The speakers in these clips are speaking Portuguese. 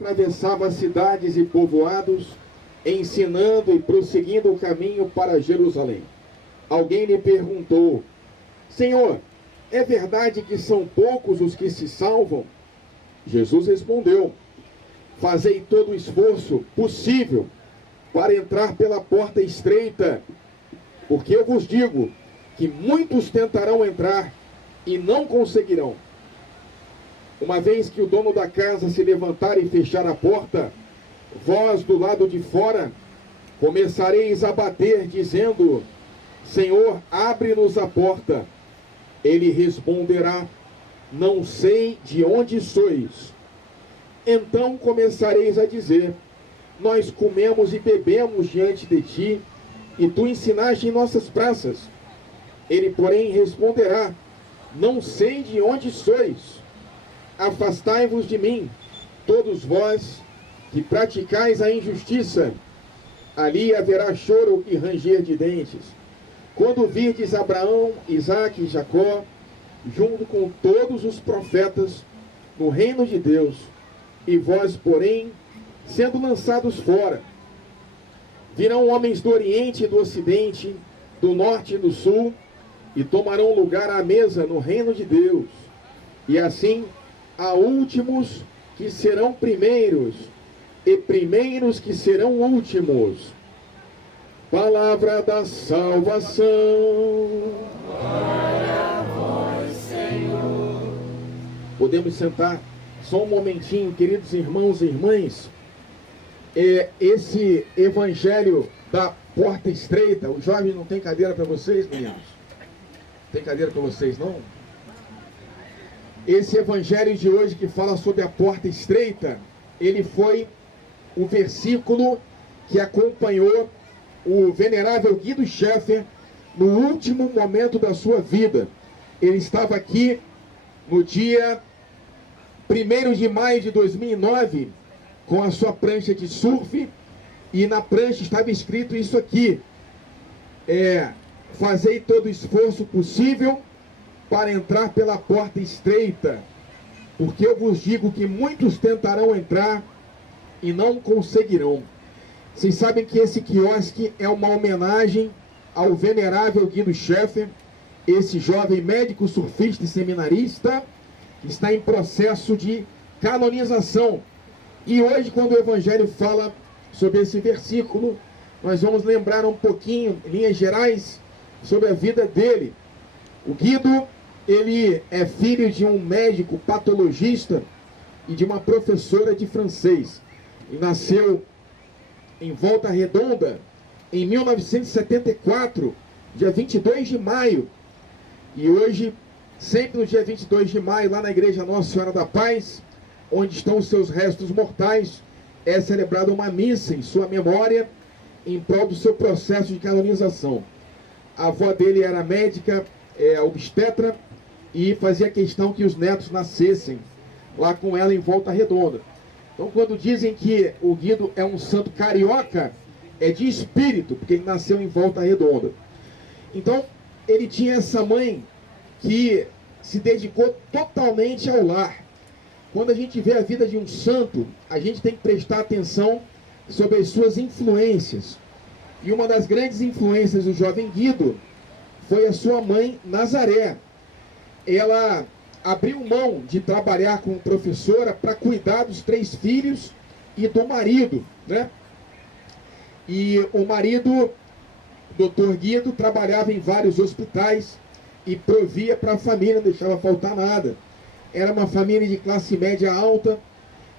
Atravessava cidades e povoados, ensinando e prosseguindo o caminho para Jerusalém. Alguém lhe perguntou: Senhor, é verdade que são poucos os que se salvam? Jesus respondeu: Fazei todo o esforço possível para entrar pela porta estreita, porque eu vos digo que muitos tentarão entrar e não conseguirão. Uma vez que o dono da casa se levantar e fechar a porta, vós do lado de fora começareis a bater, dizendo: Senhor, abre-nos a porta. Ele responderá: Não sei de onde sois. Então começareis a dizer: Nós comemos e bebemos diante de ti, e tu ensinaste em nossas praças. Ele, porém, responderá: Não sei de onde sois. Afastai-vos de mim, todos vós que praticais a injustiça. Ali haverá choro e ranger de dentes, quando virdes Abraão, Isaque e Jacó, junto com todos os profetas, no reino de Deus, e vós, porém, sendo lançados fora. Virão homens do Oriente e do Ocidente, do Norte e do Sul, e tomarão lugar à mesa no reino de Deus. E assim há últimos que serão primeiros, e primeiros que serão últimos. Palavra da salvação. Glória a vós, Senhor. Podemos sentar só um momentinho, queridos irmãos e irmãs. Esse evangelho da porta estreita, os jovens não tem cadeira para vocês, meninos? Tem cadeira para vocês, não? Esse evangelho de hoje que fala sobre a porta estreita, ele foi o versículo que acompanhou o venerável Guido Schaeffer no último momento da sua vida. Ele estava aqui no dia 1º de maio de 2009 com a sua prancha de surf, e na prancha estava escrito isso aqui: fazei todo o esforço possível para entrar pela porta estreita, porque eu vos digo que muitos tentarão entrar e não conseguirão. Vocês sabem que esse quiosque é uma homenagem ao venerável Guido Schaeffer, esse jovem médico, surfista e seminarista, que está em processo de canonização. E hoje, quando o Evangelho fala sobre esse versículo, nós vamos lembrar um pouquinho, em linhas gerais, sobre a vida dele. O Guido, ele é filho de um médico patologista e de uma professora de francês. E nasceu em Volta Redonda em 1974, dia 22 de maio. E hoje, sempre no dia 22 de maio, lá na igreja Nossa Senhora da Paz, onde estão os seus restos mortais, é celebrada uma missa em sua memória, em prol do seu processo de canonização. A avó dele era médica, obstetra, e fazia questão que os netos nascessem lá com ela em Volta Redonda. Então, quando dizem que o Guido é um santo carioca, é de espírito, porque ele nasceu em Volta Redonda. Então, ele tinha essa mãe que se dedicou totalmente ao lar. Quando a gente vê a vida de um santo, a gente tem que prestar atenção sobre as suas influências. E uma das grandes influências do jovem Guido foi a sua mãe, Nazaré. Ela abriu mão de trabalhar como professora para cuidar dos 3 filhos e do marido, né? E o marido, Dr. Guido, trabalhava em vários hospitais e provia para a família, não deixava faltar nada. Era uma família de classe média alta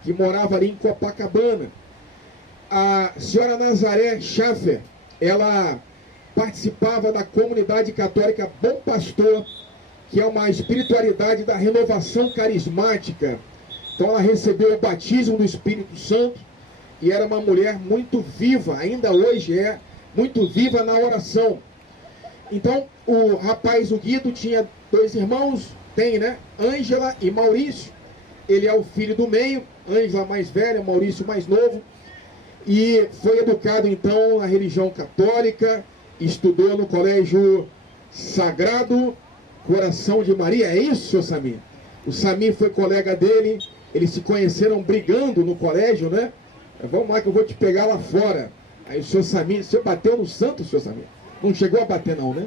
que morava ali em Copacabana. A senhora Nazaré Schaeffer, ela participava da comunidade católica Bom Pastor, que é uma espiritualidade da renovação carismática. Então ela recebeu o batismo do Espírito Santo e era uma mulher muito viva, ainda hoje é muito viva na oração. Então o rapaz, o Guido, tinha 2 irmãos, tem, né? Ângela e Maurício. Ele é o filho do meio, Ângela mais velha, Maurício mais novo. E foi educado então na religião católica, estudou no colégio Sagrado Coração de Maria. É isso, seu Samir? O Samir foi colega dele eles se conheceram brigando no colégio, né? Vamos lá que eu vou te pegar lá fora. Aí o senhor Samir, o senhor bateu no santo, senhor Samir? Não chegou a bater não, né?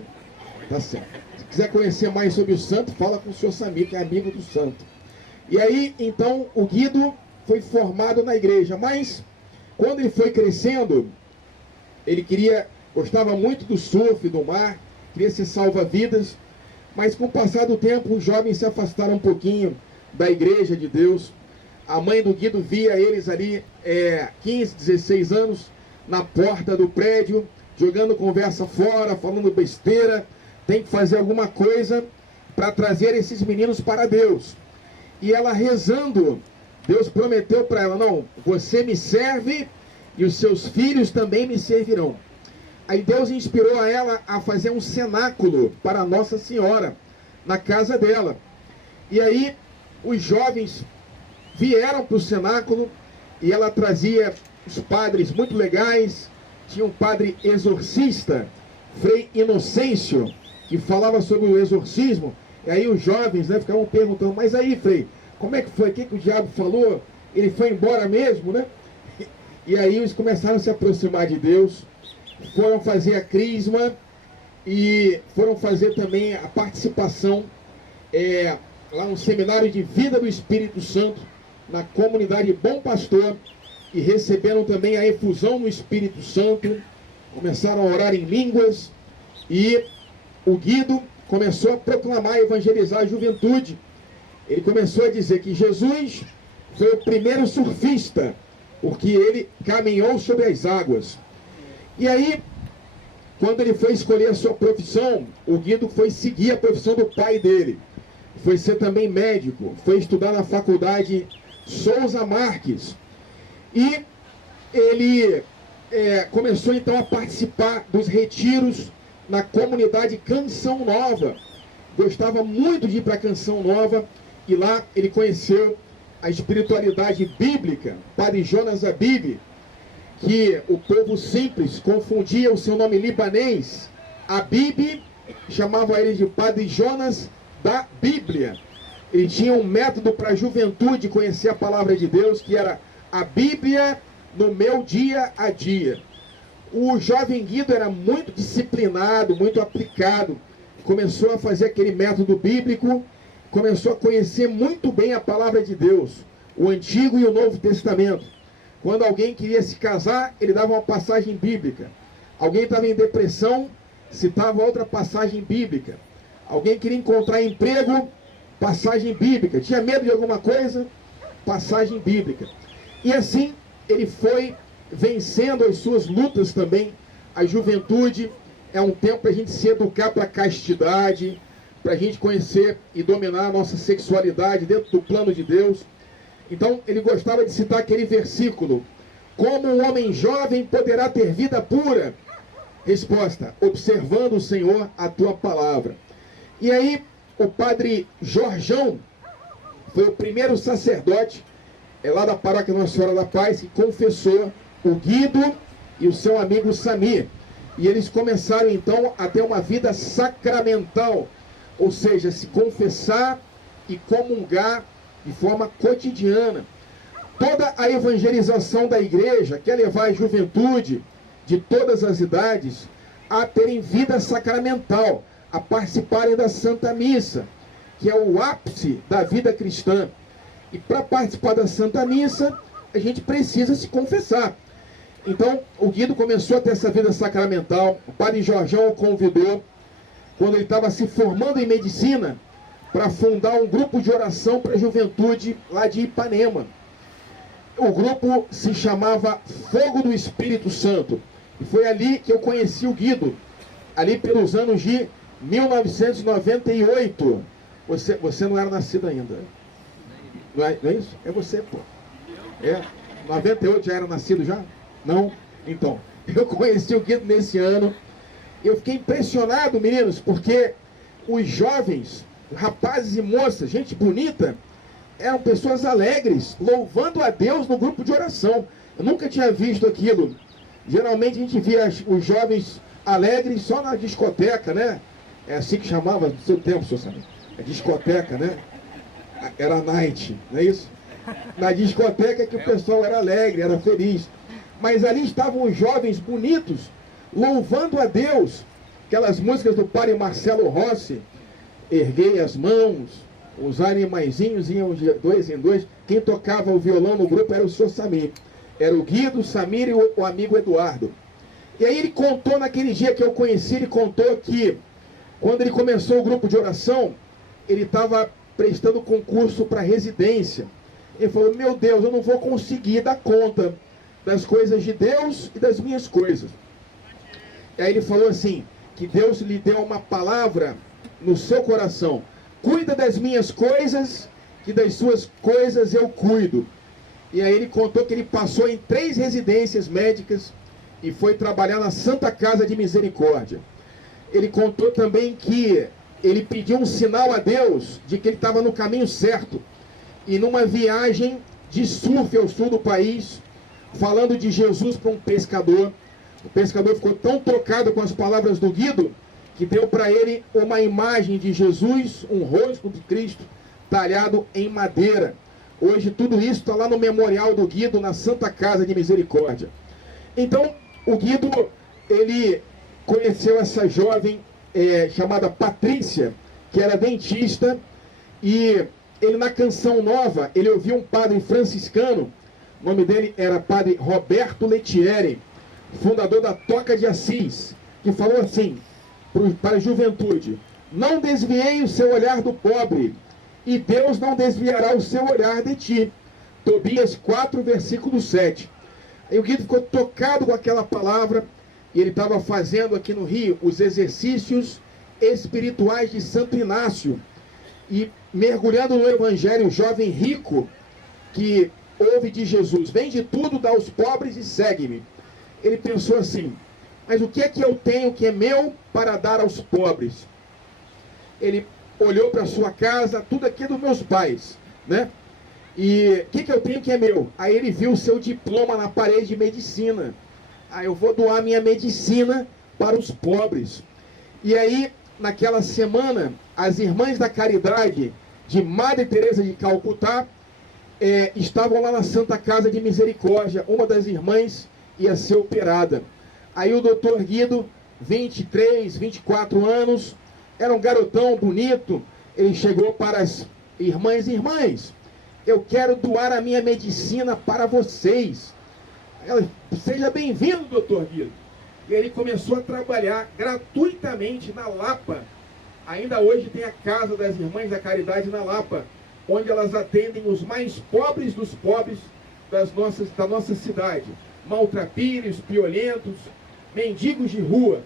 Tá certo. Se quiser conhecer mais sobre o santo, fala com o senhor Samir, que é amigo do santo. E aí, então, o Guido foi formado na igreja, mas quando ele foi crescendo, ele gostava muito do surf, do mar, queria ser salva-vidas, mas com o passar do tempo, os jovens se afastaram um pouquinho da igreja de Deus. A mãe do Guido via eles ali, 15, 16 anos, na porta do prédio, jogando conversa fora, falando besteira. Tem que fazer alguma coisa para trazer esses meninos para Deus. E ela rezando, Deus prometeu para ela, não, você me serve e os seus filhos também me servirão. Aí Deus inspirou a ela a fazer um cenáculo para Nossa Senhora, na casa dela. E aí os jovens vieram para o cenáculo e ela trazia os padres muito legais. Tinha um padre exorcista, Frei Inocêncio, que falava sobre o exorcismo. E aí os jovens, né, ficavam perguntando, mas aí, Frei, como é que foi? O que o diabo falou? Ele foi embora mesmo, né? E aí eles começaram a se aproximar de Deus, foram fazer a crisma e foram fazer também a participação lá no seminário de vida do Espírito Santo, na comunidade Bom Pastor, e receberam também a efusão no Espírito Santo, começaram a orar em línguas, e o Guido começou a proclamar e evangelizar a juventude. Ele começou a dizer que Jesus foi o primeiro surfista, porque ele caminhou sobre as águas. E aí, quando ele foi escolher a sua profissão, o Guido foi seguir a profissão do pai dele. Foi ser também médico, foi estudar na faculdade Souza Marques. E ele começou então a participar dos retiros na comunidade Canção Nova. Gostava muito de ir para Canção Nova e lá ele conheceu a espiritualidade bíblica, Padre Jonas Abib, que o povo simples confundia o seu nome libanês, Abib, chamava ele de Padre Jonas da Bíblia. Ele tinha um método para a juventude conhecer a palavra de Deus, que era a Bíblia no meu dia a dia. O jovem Guido era muito disciplinado, muito aplicado, começou a fazer aquele método bíblico, começou a conhecer muito bem a palavra de Deus, o Antigo e o Novo Testamento. Quando alguém queria se casar, ele dava uma passagem bíblica. Alguém estava em depressão, citava outra passagem bíblica. Alguém queria encontrar emprego, passagem bíblica. Tinha medo de alguma coisa, passagem bíblica. E assim ele foi vencendo as suas lutas também. A juventude é um tempo para a gente se educar para a castidade, para a gente conhecer e dominar a nossa sexualidade dentro do plano de Deus. Então ele gostava de citar aquele versículo: como um homem jovem poderá ter vida pura? Resposta: observando o Senhor a tua palavra. E aí o padre Jorjão foi o primeiro sacerdote lá da paróquia Nossa Senhora da Paz, que confessou o Guido e o seu amigo Samir. E eles começaram então a ter uma vida sacramental, ou seja, se confessar e comungar de forma cotidiana. Toda a evangelização da igreja quer levar a juventude de todas as idades a terem vida sacramental, a participarem da Santa Missa, que é o ápice da vida cristã. E para participar da Santa Missa, a gente precisa se confessar. Então, o Guido começou a ter essa vida sacramental. O padre Jorjão o convidou, quando ele estava se formando em medicina, para fundar um grupo de oração para a juventude lá de Ipanema. O grupo se chamava Fogo do Espírito Santo. E foi ali que eu conheci o Guido, ali pelos anos de 1998. Você não era nascido ainda. Não é isso? É você, pô. 98 já era nascido já? Não? Então, eu conheci o Guido nesse ano. Eu fiquei impressionado, meninos, porque os jovens, rapazes e moças, gente bonita, eram pessoas alegres, louvando a Deus no grupo de oração. Eu nunca tinha visto aquilo. Geralmente a gente via os jovens alegres só na discoteca, né? É assim que chamava no seu tempo, seu Samir. A discoteca, né? Era night, não é isso? na discoteca que o pessoal era alegre, era feliz. Mas ali estavam os jovens bonitos, louvando a Deus. Aquelas músicas do padre Marcelo Rossi, erguei as mãos, os animaizinhos iam de dois em dois. Quem tocava o violão no grupo era o Sr. Samir. Era o Guido, o Samir e o amigo Eduardo. E aí ele contou, naquele dia que eu conheci, ele contou que quando ele começou o grupo de oração, ele estava prestando concurso para residência. Ele falou, meu Deus, eu não vou conseguir dar conta das coisas de Deus e das minhas coisas. E aí ele falou assim, que Deus lhe deu uma palavra no seu coração. Cuida das minhas coisas, que das suas coisas eu cuido. E aí ele contou que ele passou em 3 residências médicas e foi trabalhar na Santa Casa de Misericórdia. Ele contou também que ele pediu um sinal a Deus de que ele estava no caminho certo. E numa viagem de surf ao sul do país, falando de Jesus para um pescador, o pescador ficou tão tocado com as palavras do Guido, que deu para ele uma imagem de Jesus, um rosto de Cristo, talhado em madeira. Hoje tudo isso está lá no memorial do Guido, na Santa Casa de Misericórdia. Então, o Guido, ele conheceu essa jovem chamada Patrícia, que era dentista, e ele na Canção Nova, ele ouviu um padre franciscano, o nome dele era padre Roberto Lettieri, fundador da Toca de Assis, que falou assim, para a juventude, não desviei o seu olhar do pobre, e Deus não desviará o seu olhar de ti. Tobias 4, versículo 7. Aí o Guido ficou tocado com aquela palavra, e ele estava fazendo aqui no Rio os exercícios espirituais de Santo Inácio, e mergulhando no Evangelho, jovem rico, que ouve de Jesus, vende tudo, dá aos pobres e segue-me. Ele pensou assim, mas o que é que eu tenho que é meu para dar aos pobres? Ele olhou para sua casa, tudo aqui é dos meus pais, né? E o que eu tenho que é meu? Aí ele viu o seu diploma na parede de medicina. Aí eu vou doar minha medicina para os pobres. E aí, naquela semana, as Irmãs da Caridade de Madre Teresa de Calcutá estavam lá na Santa Casa de Misericórdia. Uma das irmãs ia ser operada. Aí o doutor Guido, 23, 24 anos, era um garotão bonito, ele chegou para as irmãs, eu quero doar a minha medicina para vocês. Ela, seja bem-vindo, doutor Guido. E ele começou a trabalhar gratuitamente na Lapa. Ainda hoje tem a Casa das Irmãs da Caridade na Lapa, onde elas atendem os mais pobres dos pobres da nossa cidade. Maltrapilhos, piolentos, mendigos de rua.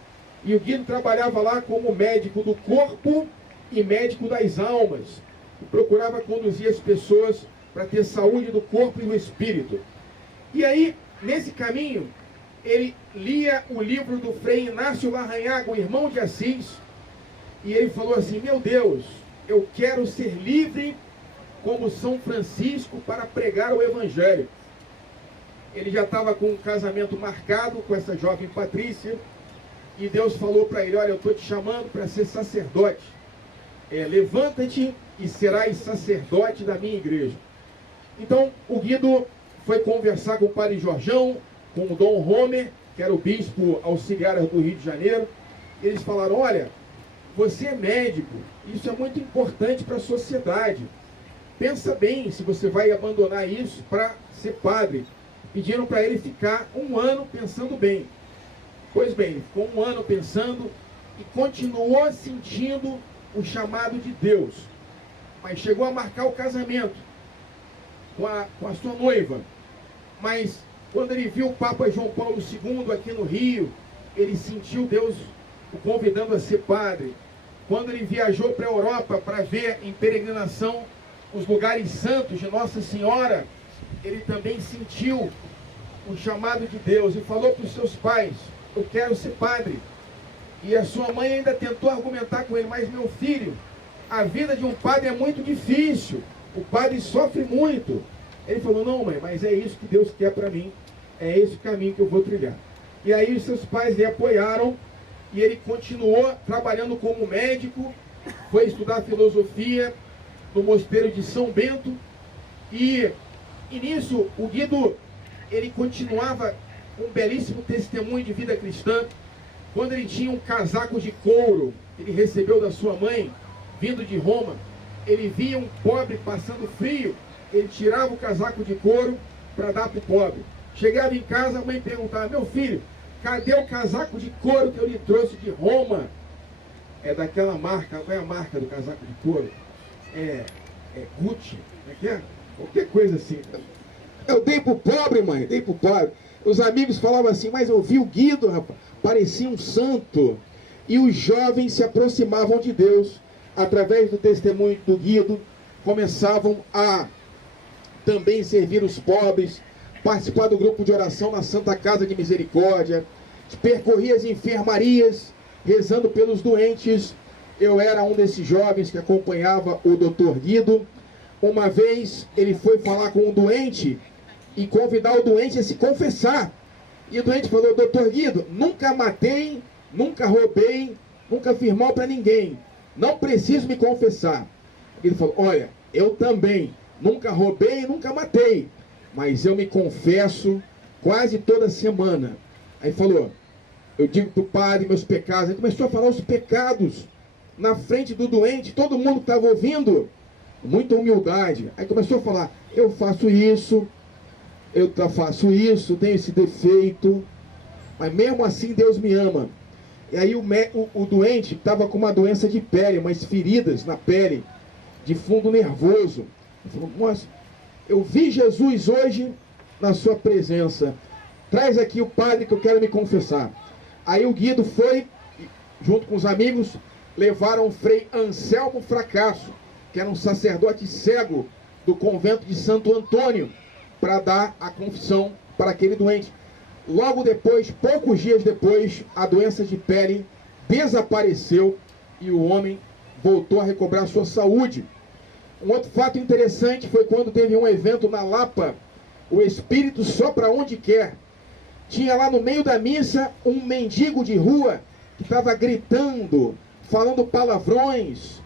E o Guido trabalhava lá como médico do corpo e médico das almas. E procurava conduzir as pessoas para ter saúde do corpo e do espírito. E aí, nesse caminho, ele lia o livro do Frei Inácio Larrañaga, o irmão de Assis, e ele falou assim, meu Deus, eu quero ser livre como São Francisco para pregar o Evangelho. Ele já estava com um casamento marcado com essa jovem Patrícia, e Deus falou para ele, olha, eu estou te chamando para ser sacerdote. Levanta-te e serás sacerdote da minha igreja. Então, o Guido foi conversar com o padre Jorjão, com o Dom Homer, que era o bispo auxiliar do Rio de Janeiro. E eles falaram, olha, você é médico, isso é muito importante para a sociedade. Pensa bem se você vai abandonar isso para ser padre. Pediram para ele ficar 1 ano pensando bem. Pois bem, ele ficou 1 ano pensando e continuou sentindo o chamado de Deus. Mas chegou a marcar o casamento com a sua noiva. Mas quando ele viu o Papa João Paulo II aqui no Rio, ele sentiu Deus o convidando a ser padre. Quando ele viajou para a Europa para ver em peregrinação os lugares santos de Nossa Senhora, ele também sentiu o chamado de Deus e falou para os seus pais, eu quero ser padre. E a sua mãe ainda tentou argumentar com ele, mas meu filho, a vida de um padre é muito difícil, o padre sofre muito. Ele falou, não mãe, mas é isso que Deus quer para mim, é esse o caminho que eu vou trilhar. E aí os seus pais lhe apoiaram, e ele continuou trabalhando como médico, foi estudar filosofia no mosteiro de São Bento, e E nisso, o Guido, ele continuava um belíssimo testemunho de vida cristã. Quando ele tinha um casaco de couro, ele recebeu da sua mãe, vindo de Roma, ele via um pobre passando frio, ele tirava o casaco de couro para dar para o pobre. Chegava em casa, a mãe perguntava: meu filho, cadê o casaco de couro que eu lhe trouxe de Roma? É daquela marca, qual é a marca do casaco de couro? É Gucci, como é que é? Qualquer coisa assim. Eu dei pro pobre, mãe, dei pro pobre. Os amigos falavam assim: mas eu vi o Guido, rapaz, parecia um santo. E os jovens se aproximavam de Deus através do testemunho do Guido, começavam a também servir os pobres, participar do grupo de oração na Santa Casa de Misericórdia, percorria as enfermarias, rezando pelos doentes. Eu era um desses jovens que acompanhava o Dr. Guido. Uma vez ele foi falar com um doente e convidar o doente a se confessar. E o doente falou: Dr. Guido, nunca matei, nunca roubei, nunca fiz mal para ninguém. Não preciso me confessar. Ele falou: olha, eu também nunca roubei, nunca matei, mas eu me confesso quase toda semana. Aí falou: eu digo para o padre meus pecados. Ele começou a falar os pecados na frente do doente, todo mundo estava ouvindo, muita humildade. Aí começou a falar: eu faço isso, eu faço isso, tenho esse defeito, mas mesmo assim Deus me ama. E aí o doente estava com uma doença de pele, umas feridas na pele, de fundo nervoso. Ele falou: nossa, eu vi Jesus hoje na sua presença, traz aqui o padre que eu quero me confessar. Aí o Guido foi, junto com os amigos, levaram o Frei Anselmo Fracasso, que era um sacerdote cego do convento de Santo Antônio, para dar a confissão para aquele doente. Logo depois, poucos dias depois, a doença de pele desapareceu e o homem voltou a recobrar sua saúde. Um outro fato interessante foi quando teve um evento na Lapa, o Espírito sopra onde quer. Tinha lá no meio da missa um mendigo de rua que estava gritando, falando palavrões,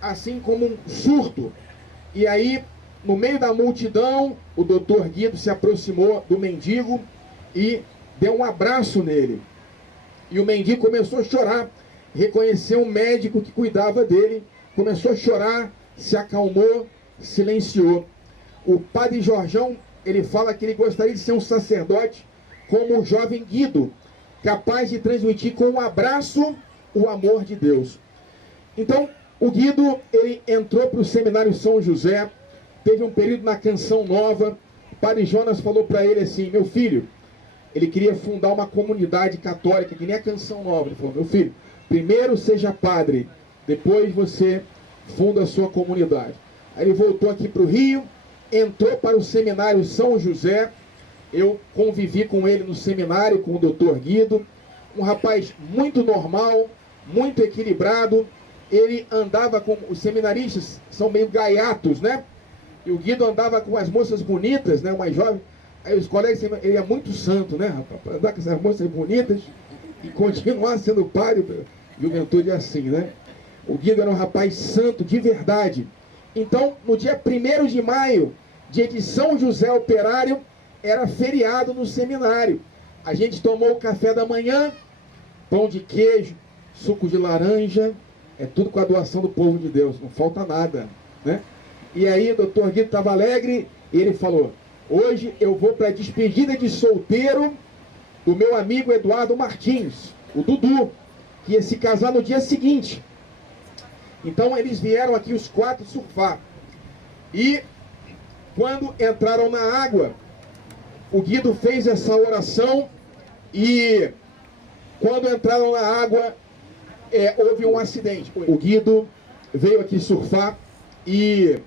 assim como um surto. E aí, no meio da multidão, o Dr. Guido se aproximou do mendigo e deu um abraço nele. E o mendigo começou a chorar, reconheceu o médico que cuidava dele, começou a chorar, se acalmou, silenciou. O padre Jorjão, ele fala que ele gostaria de ser um sacerdote como o jovem Guido, capaz de transmitir com um abraço o amor de Deus. Então, o Guido, ele entrou para o Seminário São José, teve um período na Canção Nova. O padre Jonas falou para ele assim: meu filho, ele queria fundar uma comunidade católica, que nem a Canção Nova. Ele falou: meu filho, primeiro seja padre, depois você funda a sua comunidade. Aí ele voltou aqui para o Rio, entrou para o Seminário São José. Eu convivi com ele no seminário, com o Dr. Guido, um rapaz muito normal, muito equilibrado. Ele andava com... Os seminaristas são meio gaiatos, né? E o Guido andava com as moças bonitas, né? Mais jovens. Aí os colegas, ele é muito santo, né, rapaz? Para andar com essas moças bonitas e continuar sendo padre. Juventude é assim, né? O Guido era um rapaz santo de verdade. Então, no dia 1º de maio, dia de São José Operário, era feriado no seminário. A gente tomou o café da manhã, pão de queijo, suco de laranja, tudo com a doação do povo de Deus, não falta nada, né? E aí o doutor Guido estava alegre e ele falou: hoje eu vou para a despedida de solteiro do meu amigo Eduardo Martins, o Dudu, que ia se casar no dia seguinte. Então eles vieram aqui os 4 surfar. E quando entraram na água, o Guido fez essa oração e quando entraram na água, houve um acidente. O Guido veio aqui surfar e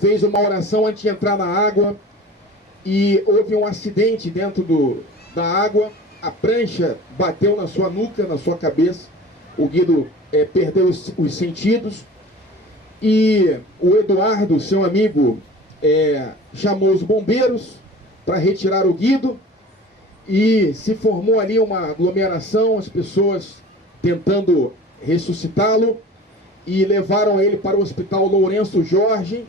fez uma oração antes de entrar na água e houve um acidente dentro da água. A prancha bateu na sua nuca, na sua cabeça. O Guido perdeu os sentidos e o Eduardo, seu amigo, chamou os bombeiros para retirar o Guido e se formou ali uma aglomeração, as pessoas tentando ressuscitá-lo e levaram ele para o Hospital Lourenço Jorge,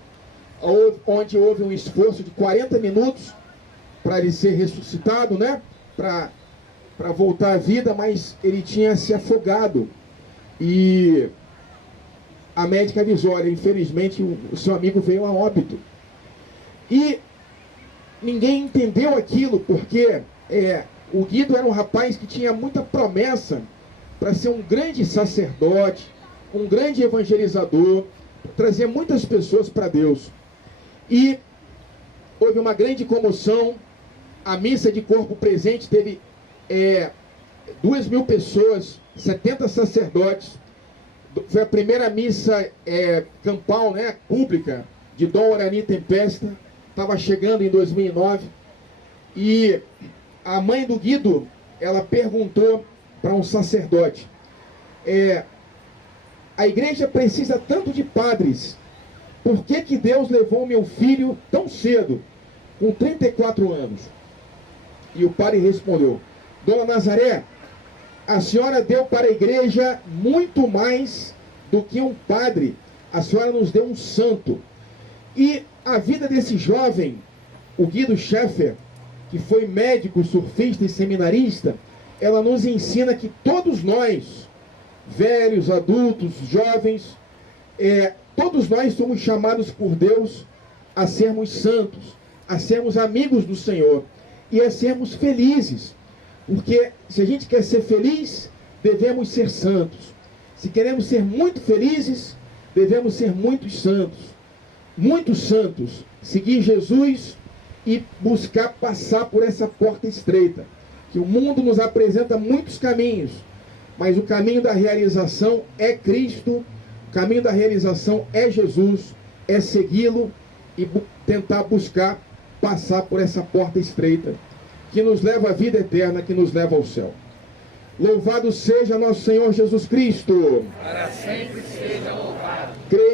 onde houve um esforço de 40 minutos para ele ser ressuscitado, né? Para voltar à vida, mas ele tinha se afogado. E a médica avisou: olha, infelizmente o seu amigo veio a óbito. E ninguém entendeu aquilo, porque o Guido era um rapaz que tinha muita promessa para ser um grande sacerdote, um grande evangelizador, trazer muitas pessoas para Deus. E houve uma grande comoção. A missa de corpo presente teve 2.000 pessoas, 70 sacerdotes. Foi a primeira missa campal, né, pública, de Dom Orani Tempesta. Estava chegando em 2009. E a mãe do Guido, ela perguntou para um sacerdote: a igreja precisa tanto de padres, por que Deus levou meu filho tão cedo, com 34 anos? E o padre respondeu: Dona Nazaré, a senhora deu para a igreja muito mais do que um padre, a senhora nos deu um santo. E a vida desse jovem, o Guido Scheffer, que foi médico, surfista e seminarista, ela nos ensina que todos nós, velhos, adultos, jovens, todos nós somos chamados por Deus a sermos santos, a sermos amigos do Senhor e a sermos felizes. Porque se a gente quer ser feliz, devemos ser santos. Se queremos ser muito felizes, devemos ser muito santos. Muitos santos, seguir Jesus e buscar passar por essa porta estreita. Que o mundo nos apresenta muitos caminhos, mas o caminho da realização é Cristo, o caminho da realização é Jesus, é segui-lo e tentar buscar passar por essa porta estreita, que nos leva à vida eterna, que nos leva ao céu. Louvado seja nosso Senhor Jesus Cristo. Para sempre seja louvado.